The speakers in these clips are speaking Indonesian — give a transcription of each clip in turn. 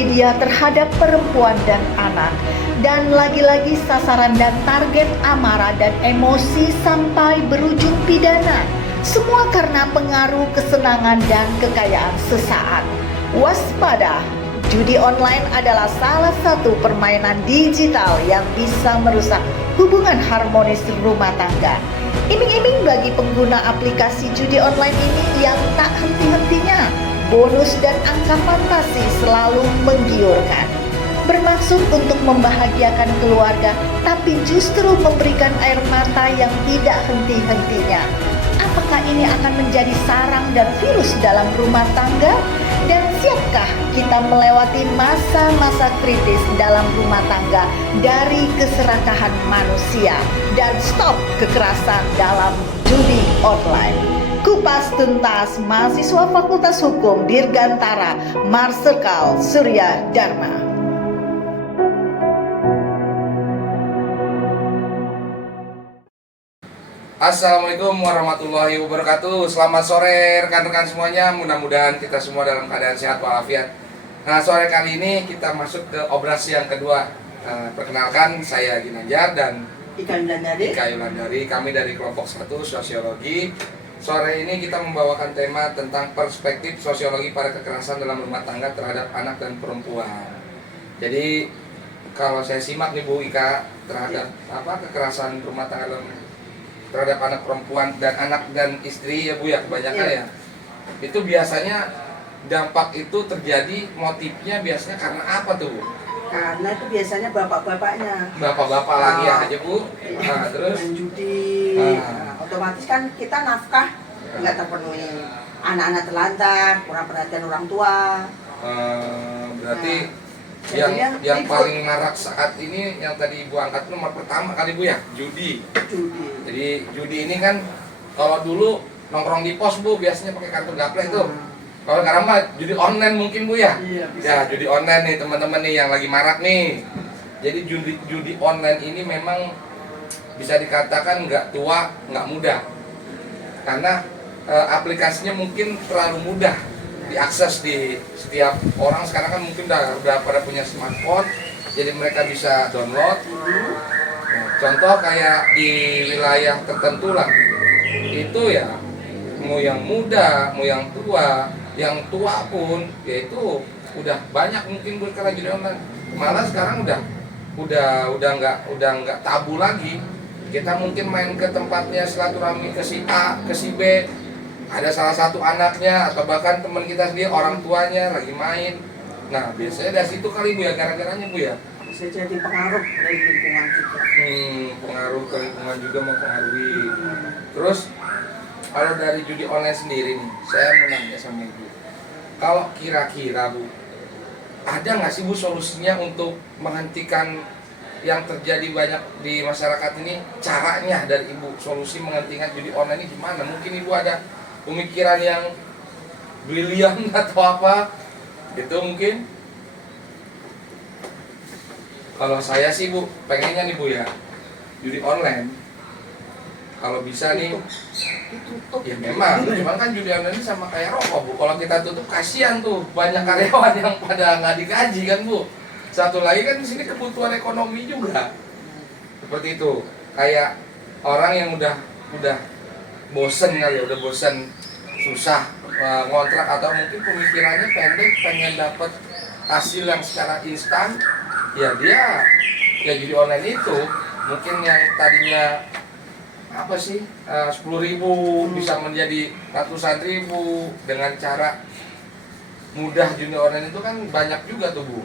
media terhadap perempuan dan anak. Dan lagi-lagi sasaran dan target amarah dan emosi sampai berujung pidana. Semua karena pengaruh kesenangan dan kekayaan sesaat. Waspada, judi online adalah salah satu permainan digital yang bisa merusak hubungan harmonis rumah tangga. Iming-iming bagi pengguna aplikasi judi online ini yang tak henti-hentinya. Bonus dan angka fantasi selalu menggiurkan. Bermaksud untuk membahagiakan keluarga, tapi justru memberikan air mata yang tidak henti-hentinya. Apakah ini akan menjadi sarang dan virus dalam rumah tangga? Dan siapkah kita melewati masa-masa kritis dalam rumah tangga dari keserakahan manusia? Dan stop kekerasan dalam judi online. Kupas tuntas mahasiswa Fakultas Hukum Dirgantara Marsikal Surya Dharma. Assalamualaikum warahmatullahi wabarakatuh. Selamat sore rekan-rekan semuanya. Mudah-mudahan kita semua dalam keadaan sehat walafiat. Nah, sore kali ini kita masuk ke obrasi yang kedua. Perkenalkan, saya Ginanjar dan Ika Yulandari. Kami dari kelompok 1 Sosiologi. Sore ini kita membawakan tema tentang perspektif sosiologi pada kekerasan dalam rumah tangga terhadap anak dan perempuan. Jadi kalau saya simak nih Bu Ika terhadap kekerasan rumah tangga terhadap anak perempuan dan anak dan istri ya Bu ya, kebanyakan ya. Itu biasanya dampak itu terjadi, motifnya biasanya karena apa tuh Bu? Karena itu biasanya bapak-bapaknya. Bapak-bapak lagi aja Bu. Nah, terus main judi. Otomatis kan kita nafkah nggak terpenuhi. Anak-anak telantar, kurang perhatian orang tua. Berarti yang paling marak saat ini yang tadi Ibu angkat nomor pertama kali Bu ya, judi. Jadi judi ini kan kalau dulu nongkrong di pos Bu biasanya pakai kartu gaplek tuh. Kalau sekarang mah judi online mungkin Bu ya. Iya, bisa. Ya, judi online nih teman-teman nih yang lagi marak nih. Jadi judi online ini memang bisa dikatakan nggak tua, nggak muda. Karena aplikasinya mungkin terlalu mudah diakses di setiap orang. Sekarang kan mungkin udah pada punya smartphone, jadi mereka bisa download. Nah, contoh kayak di wilayah tertentu lah, itu ya mau yang muda, mau yang tua pun, yaitu udah banyak mungkin berkala judi online. Malah sekarang udah nggak tabu lagi. Kita mungkin main ke tempatnya silaturahmi ke si A, ke si B, ada salah satu anaknya atau bahkan teman kita sendiri orang tuanya lagi main. Nah biasanya dari situ kali Bu ya, gara-garanya Bu ya. Bisa jadi pengaruh dari lingkungan juga. Pengaruh ke lingkungan juga mempengaruhi. Terus kalau dari judi online sendiri nih, saya mau nanya sama Ibu. Kalau kira-kira Bu, ada nggak sih Bu solusinya untuk menghentikan yang terjadi banyak di masyarakat ini? Caranya dari Ibu, solusi menghentikan judi online ini gimana? Mungkin Ibu ada pemikiran yang brilian atau apa gitu mungkin. Kalau saya sih Bu, pengennya nih Bu ya, judi online kalau bisa nih Ditutup. ya memang, cuman kan judi online ini sama kayak rokok Bu. Kalau kita tutup kasihan tuh banyak karyawan yang pada nggak digaji kan Bu. Satu lagi kan di sini kebutuhan ekonomi juga. Seperti itu. Kayak orang yang udah bosen kali, udah bosen susah ngontrak atau mungkin pemikirannya pendek, pengen dapat hasil yang secara instan, ya dia ya judi online itu mungkin yang tadinya 10.000 bisa menjadi ratusan ribu dengan cara mudah. Judi online itu kan banyak juga tuh Bu.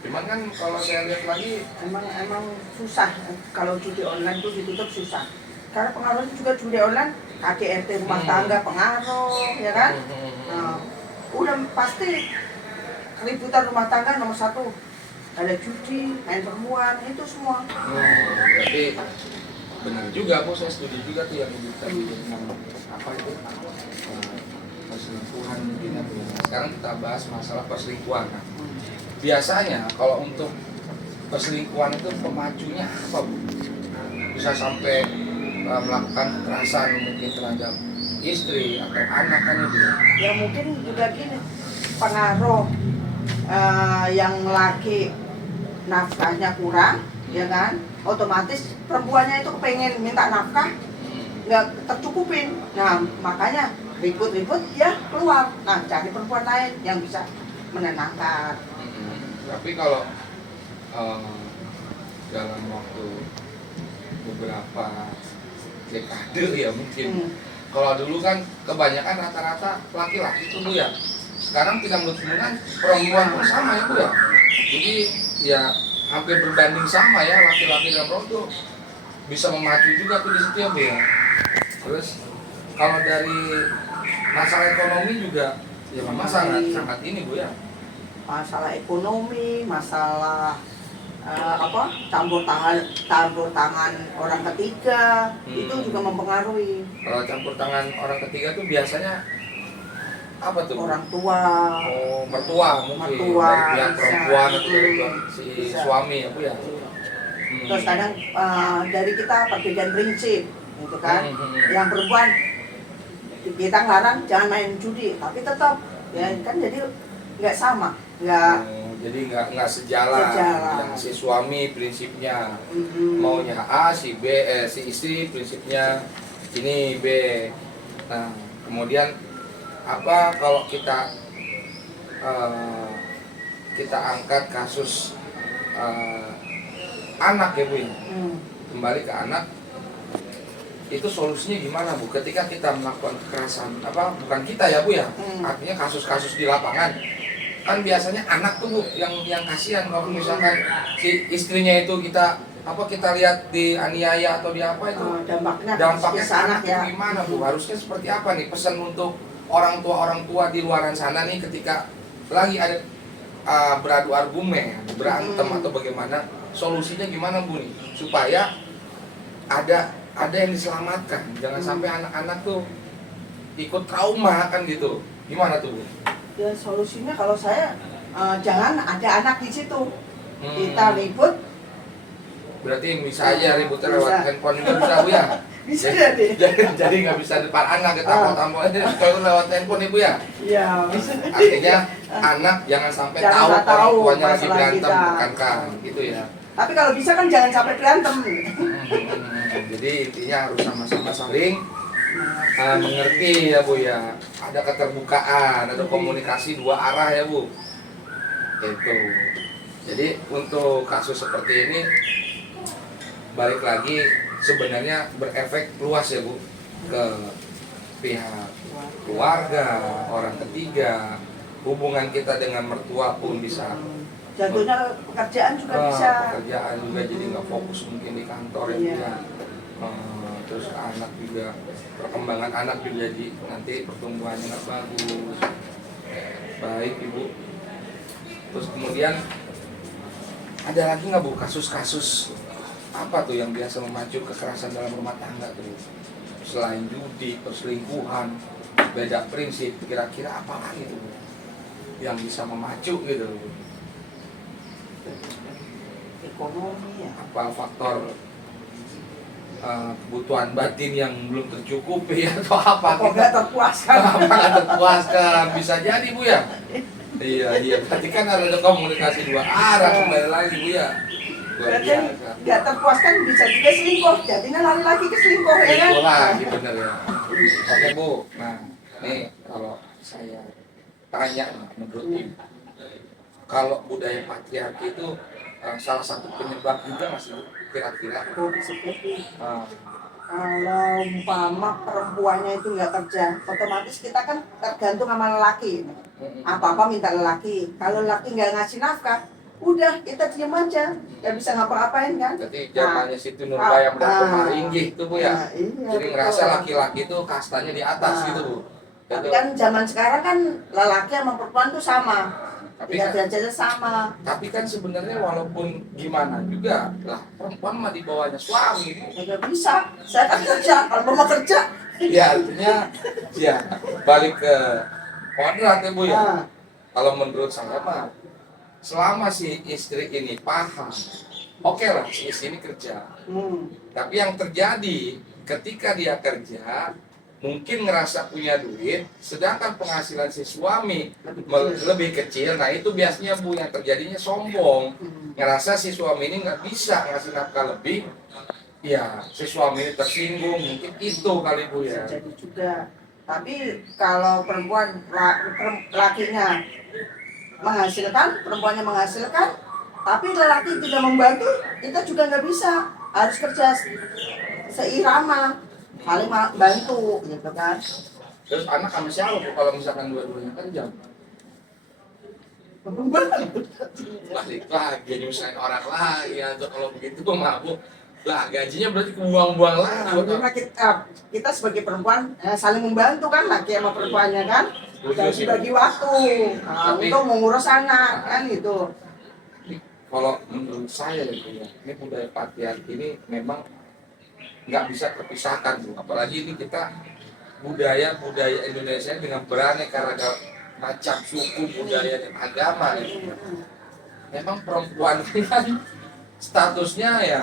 Cuman kan kalau saya lihat lagi emang susah. Kalau judi online itu ditutup susah. Karena pengaruhnya juga judi online, KDRT rumah tangga pengaruh, ya kan? Nah, udah pasti keributan rumah tangga nomor 1 ada judi, main perempuan, itu semua. Berarti benar juga Bu, saya setuju juga tuh yang Ibu tadi dengan perselingkuhan mungkin ya Bu. Sekarang kita bahas masalah perselingkuhan. Biasanya kalau untuk perselingkuhan itu pemacunya apa Bu? Bisa sampai melakukan kekerasan mungkin terhadap istri atau anak kan itu. Ya mungkin juga gini, pengaruh yang laki nafkahnya kurang, ya kan? Otomatis perempuannya itu pengen minta nafkah, nggak tercukupin. Nah, makanya ribut-ribut ya keluar. Nah, cari perempuan lain yang bisa menenangkan. Tapi kalau dalam waktu beberapa dekade ya mungkin, kalau dulu kan kebanyakan rata-rata laki-laki itu Bu ya. Sekarang tidak menutup kemungkinan perempuan pun sama ya Bu ya. Jadi ya hampir berbanding sama ya, laki-laki dan perempuan bisa memacu juga tuh di situ ya Bu ya. Terus kalau dari masalah ekonomi juga ya memang sangat ini Bu ya. Masalah ekonomi, masalah campur tangan orang ketiga, itu juga mempengaruhi. Kalau campur tangan orang ketiga tuh biasanya apa tuh? Orang tua. Oh, mertua mungkin. Mertua, dari pihak bisa. perempuan atau dari pihak si Bisa. suami ya Bu ya. Terus kadang dari kita perbedaan prinsip, gitu kan? Yang perempuan kita ngelarang jangan main judi, tapi tetap ya kan jadi nggak sama, nggak. Jadi nggak sejalan. Yang si suami prinsipnya maunya A, si B, si istri prinsipnya ini B. Nah kemudian apa kalau kita angkat kasus anak ya Bu ya, kembali ke anak, itu solusinya gimana Bu? Ketika kita melakukan kekerasan, bukan kita ya Bu ya, artinya kasus-kasus di lapangan, kan biasanya anak tuh Bu yang kasihan kalau misalkan si istrinya itu kita lihat dianiaya atau di apa itu, dampaknya ke anak ya. Itu gimana Bu? Harusnya seperti apa nih pesan untuk orang tua di luaran sana nih ketika lagi ada beradu argumen, berantem atau bagaimana, solusinya gimana Bu nih supaya ada yang diselamatkan, jangan sampai anak-anak tuh ikut trauma kan gitu. Gimana tuh Bu? Ya solusinya kalau saya jangan ada anak di situ. Kita ribut. Berarti bisa aja ributnya lewat handphone juga bisa Bu ya? Bisa jadi nggak bisa depan anak, kita tampol aja kalau lewat handphone ya Bu ya? Iya bisa. Artinya anak jangan sampai tahu orang tuanya lagi berantem, kan gitu ya. Tapi kalau bisa kan jangan sampai berantem. Jadi intinya harus sama-sama saling mengerti ya Bu ya. Ada keterbukaan, ada komunikasi dua arah ya Bu. Itu. Jadi untuk kasus seperti ini balik lagi sebenarnya berefek luas ya Bu ke pihak keluarga, orang ketiga, hubungan kita dengan mertua pun bisa. Jatuhnya pekerjaan juga bisa. Pekerjaan juga jadi nggak fokus mungkin di kantor ya. Terus anak juga, perkembangan anak juga jadi nanti pertumbuhannya nggak bagus. Baik Ibu. Terus kemudian ada lagi nggak Bu kasus-kasus apa tuh yang biasa memacu kekerasan dalam rumah tangga tuh? Selain judi, perselingkuhan, beda prinsip, kira-kira apa lagi tuh yang bisa memacu gitu? Ekonomi ya. Apa faktor kebutuhan batin yang belum tercukupi atau apa? Nggak terpuaskan. Nggak terpuaskan, bisa jadi Bu ya. Iya. Berarti kan ada komunikasi dua arah kembali lagi Bu ya. Berarti nggak terpuaskan bisa juga selingkuh, jadinya lari lagi ke selingkuh ya kan? Selingkuh lagi bener ya. Oke Bu, nah nih kalau saya tanya menurut Ibu, kalau budaya patriarki itu salah satu penyebab juga nggak sih Bu? Kira-kira? Kalau umpama perempuannya itu nggak kerja, otomatis kita kan tergantung sama lelaki. Apa-apa minta lelaki. Kalau lelaki nggak ngasih nafkah, udah kita diam aja, nggak bisa ngapa-ngapain kan? Jadi zamannya Siti Nurbaya Maringgih itu Bu ya. Iya, jadi ngerasa laki-laki itu kastanya di atas gitu Bu. Tapi kan zaman sekarang kan lelaki sama perempuan tuh sama. Tapi derajatnya sama. Tapi kan sebenarnya walaupun gimana juga lah, perempuan mah di bawahnya suami. Nggak bisa. Saya kan kerja, kalau mau kerja. Ya artinya ya balik ke kodrat ya Bu ya. Kalau menurut saya mah selama si istri ini paham, oke lah si istri ini kerja. Tapi yang terjadi ketika dia kerja, mungkin ngerasa punya duit, sedangkan penghasilan si suami lebih kecil. Nah itu biasanya Bu yang terjadinya sombong, ngerasa si suami ini nggak bisa ngasih nafkah lebih, ya si suami ini tersinggung, mungkin itu kali Bu ya. Bisa jadi juga. Tapi kalau perempuan lakinya menghasilkan, perempuannya menghasilkan, tapi lelaki tidak membantu, kita juga nggak bisa. Harus kerja seirama, saling bantu, gitu kan. Terus anak sama siapa Bu kalau misalkan dua-duanya kerja? Balik lagi nyusahin orang lagi atau kalau begitu mah Bu, lah gajinya berarti kebuang-buang lagi. Karena kita sebagai perempuan saling membantu kan, laki sama perempuannya kan, bagi waktu untuk mengurus anak kan gitu. Kalau menurut saya ya, ini budaya patriarki ini memang nggak bisa terpisahkan Bu. Apalagi ini kita budaya Indonesia dengan beraneka ragam macam suku, budaya dan agama gitu. Memang perempuan ini kan statusnya ya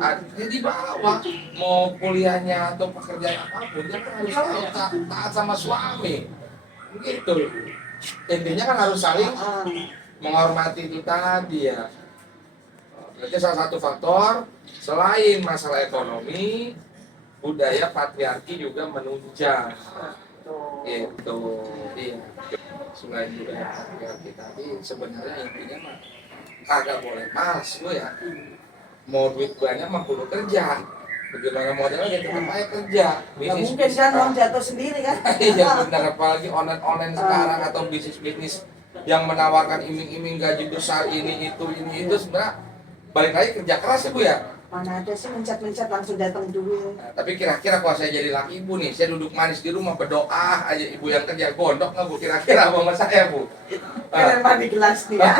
ada di bawah, mau kuliahnya atau pekerjaan apapun dia kan harus taat sama suami gitu. Intinya kan harus saling menghormati itu tadi ya. Berarti salah satu faktor selain masalah ekonomi, budaya patriarki juga menunjang itu. Iya. Selain budaya patriarki tadi sebenarnya intinya mah kagak boleh malas Bu ya. Mau duit banyak mah kudu kerja. Bagaimana modelnya dia tetap aja kerja. Nggak mungkin kan orang jatuh sendiri kan. Iya benar, apalagi online sekarang atau bisnis yang menawarkan iming-iming gaji besar ini itu sebenarnya balik lagi kerja keras ya Bu ya. Mana ada sih mencet-mencet langsung datang duit. Nah, tapi kira-kira kalau saya jadi laki Ibu nih, saya duduk manis di rumah berdoa aja Ibu yang kerja, gondok nggak Bu kira-kira sama saya Bu? Kalian mandi gelas nih ya.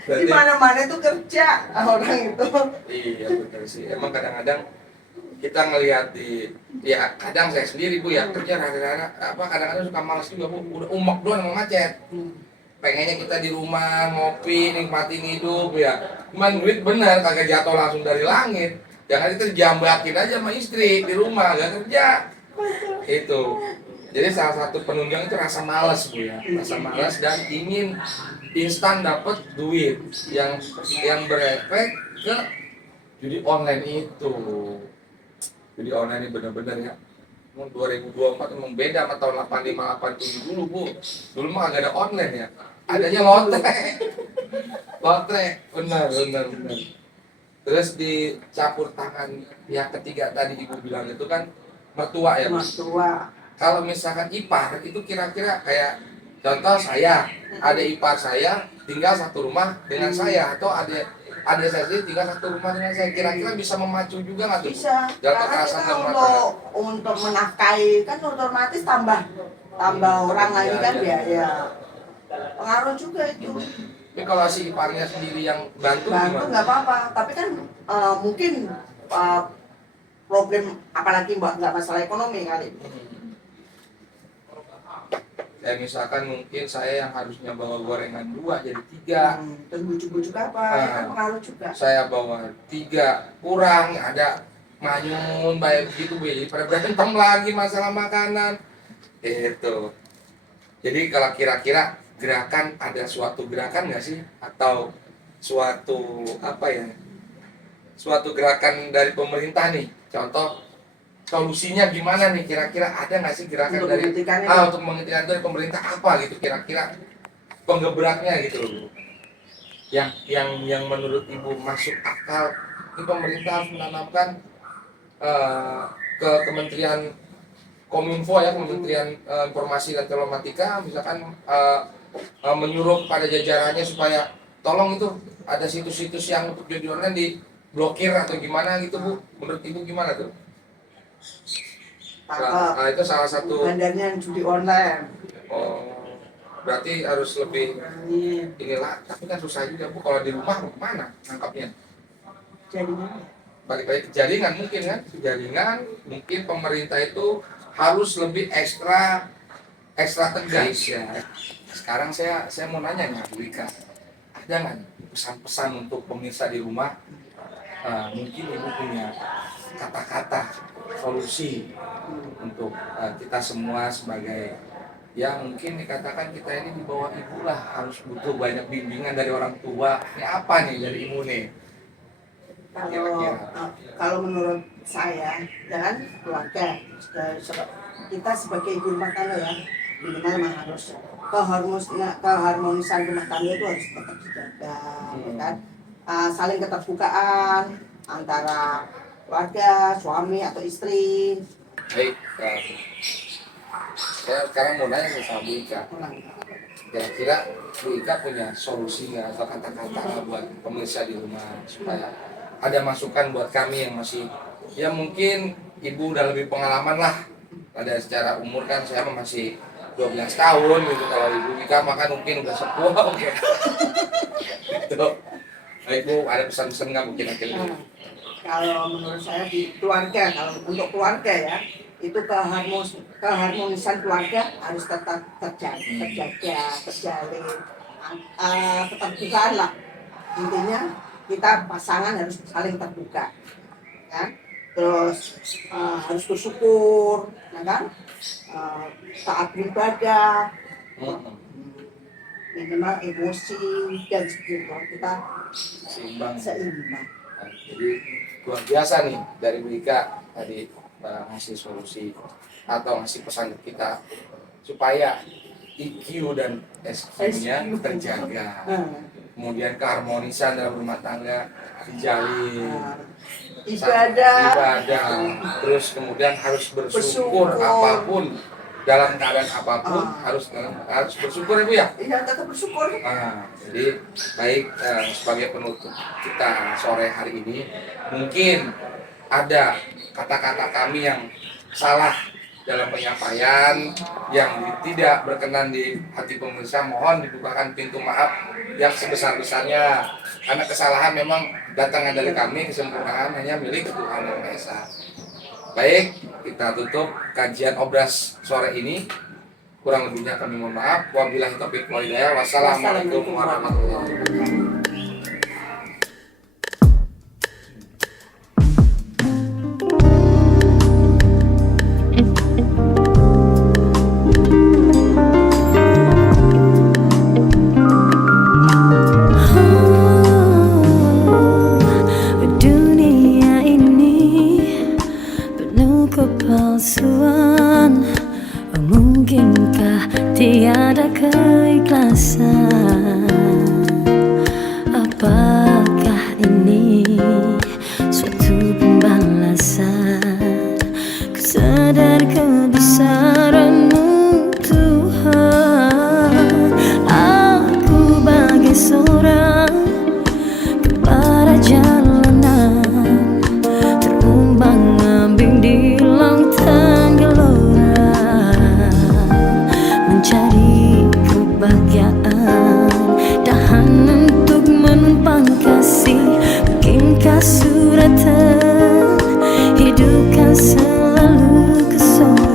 Di mana-mana itu kerja orang itu. Iya benar sih. Emang kadang-kadang kita ngelihat ya kadang saya sendiri Bu ya kerja kadang-kadang suka malas juga Bu. Udah umek doang sama macet. Pengennya kita di rumah ngopi nikmatin hidup ya. Cuman duit benar kagak jatuh langsung dari langit. Jangan itu dijambakin aja sama istri di rumah gak kerja. Itu. Jadi salah satu penunjang itu rasa malas Bu ya. Rasa malas dan ingin instan dapat duit yang berefek ke judi online itu. Judi online ini benar-benar ya. 2024 memang beda sama tahun 85 87 dulu Bu. Dulu mah agak ada online ya. Adanya lotre. Lotre, benar. Terus dicampur tangan yang ketiga tadi Ibu bilang itu kan mertua ya Bu. Mertua. Kalau misalkan ipar itu kira-kira kayak contoh saya, ada ipar saya tinggal satu rumah dengan saya atau ada saya sendiri tinggal satu rumah dengan saya, kira-kira bisa memacu juga nggak tuh? Bisa. Dalam Karena kekerasan kita dan untuk menafkahi kan otomatis tambah orang lagi kan biaya. Pengaruh juga itu. Tapi kalau si iparnya sendiri yang bantu gimana? Nggak apa-apa. Tapi kan mungkin problem apalagi nggak masalah ekonomi kali. Kayak misalkan mungkin saya yang harusnya bawa gorengan 2 jadi 3. Terus bujuk-bujuk apa? Ya kan pengaruh juga. Saya bawa 3 kurang, ada manyun bayar begitu Bu. Jadi pada berantem lagi masalah makanan. Itu. Jadi kalau kira-kira gerakan ada suatu gerakan nggak sih atau suatu suatu gerakan dari pemerintah nih, contoh solusinya gimana nih, kira-kira ada nggak sih gerakan untuk menghentikan dari pemerintah apa gitu kira-kira penggebraknya gitu loh, yang menurut Ibu masuk akal ini pemerintah harus menanamkan ke Kementerian Kominfo ya, Kementerian Informasi dan Telematika misalkan menyuruh pada jajarannya supaya tolong itu ada situs-situs yang untuk judi online diblokir atau gimana gitu Bu, menurut Ibu gimana tuh? Nah, itu salah satu bandarnya judi online. Oh, berarti harus lebih inilah, tapi kan susah juga Bu kalau di rumah mana nangkapnya? Jaringan. Balik lagi ke jaringan mungkin kan, jaringan mungkin pemerintah itu harus lebih ekstra tegas ya. Sekarang saya mau nanya nih Bu Ika, ada nggak pesan-pesan untuk pemirsa di rumah? Mungkin Ibu punya kata-kata solusi untuk kita semua sebagai ya mungkin dikatakan kita ini di bawah ibu lah, harus butuh banyak bimbingan dari orang tua. Ini apa nih dari ibu nih? Kalau menurut saya dan keluarga, kita sebagai ibu rumah tangga ya, minimal memang harus keharmonisan rumah tangga itu harus tetap dijaga, ya kan? Saling keterbukaan antara keluarga, suami atau istri. Baik, saya sekarang mau nanya ke Bu Ika. Kira-kira Bu Ika punya solusi nggak atau kata-kata buat pemirsa di rumah supaya ada masukan buat kami yang masih ya mungkin ibu udah lebih pengalaman lah, pada secara umur kan saya masih 12 tahun gitu, kalau ibu Ika makan mungkin udah sepuh gitu. Baik Bu, ada pesan-pesan nggak mungkin akhirnya? Kalau menurut saya di keluarga, kalau untuk keluarga ya, itu keharmonisan keluarga harus tetap terjaga, terjalin, keterbukaan lah. Intinya kita pasangan harus saling terbuka, kan? Terus harus bersyukur, ya kan? Taat beribadah, minimal emosi dan spiritual kita seimbang. Jadi luar biasa nih dari Bu Ika tadi ngasih solusi atau ngasih pesan ke kita supaya IQ dan SQ-nya terjaga, kemudian keharmonisan dalam rumah tangga dijalin, ibadah, terus kemudian harus bersyukur apapun, dalam keadaan apapun harus bersyukur ya Bu ya. Iya, tetap bersyukur. Jadi baik, sebagai penutup kita sore hari ini, mungkin ada kata-kata kami yang salah dalam penyampaian yang tidak berkenan di hati pemirsa, mohon dibukakan pintu maaf yang sebesar-besarnya, karena kesalahan memang datangnya dari kami, kesempurnaan hanya milik Tuhan Yang Maha Esa. Baik, kita tutup kajian obras sore ini. Kurang lebihnya kami mohon maaf. Wabillahi taufiq wal hidayah. Wassalamualaikum warahmatullahi wabarakatuh. Dunia ini penuh kepalsuan. Mungkinkah tiada keikhlasan? Apakah ini suatu pembalasan? Ku sadar kebesaran-Mu Tuhan. Aku bagai seorang kepala jalanan, terombang-ambing di lautan gelora, mencari kebahagiaan, tahan untuk menumpang kasih. Mungkinkah suratan hidupkan selalu keselamatan?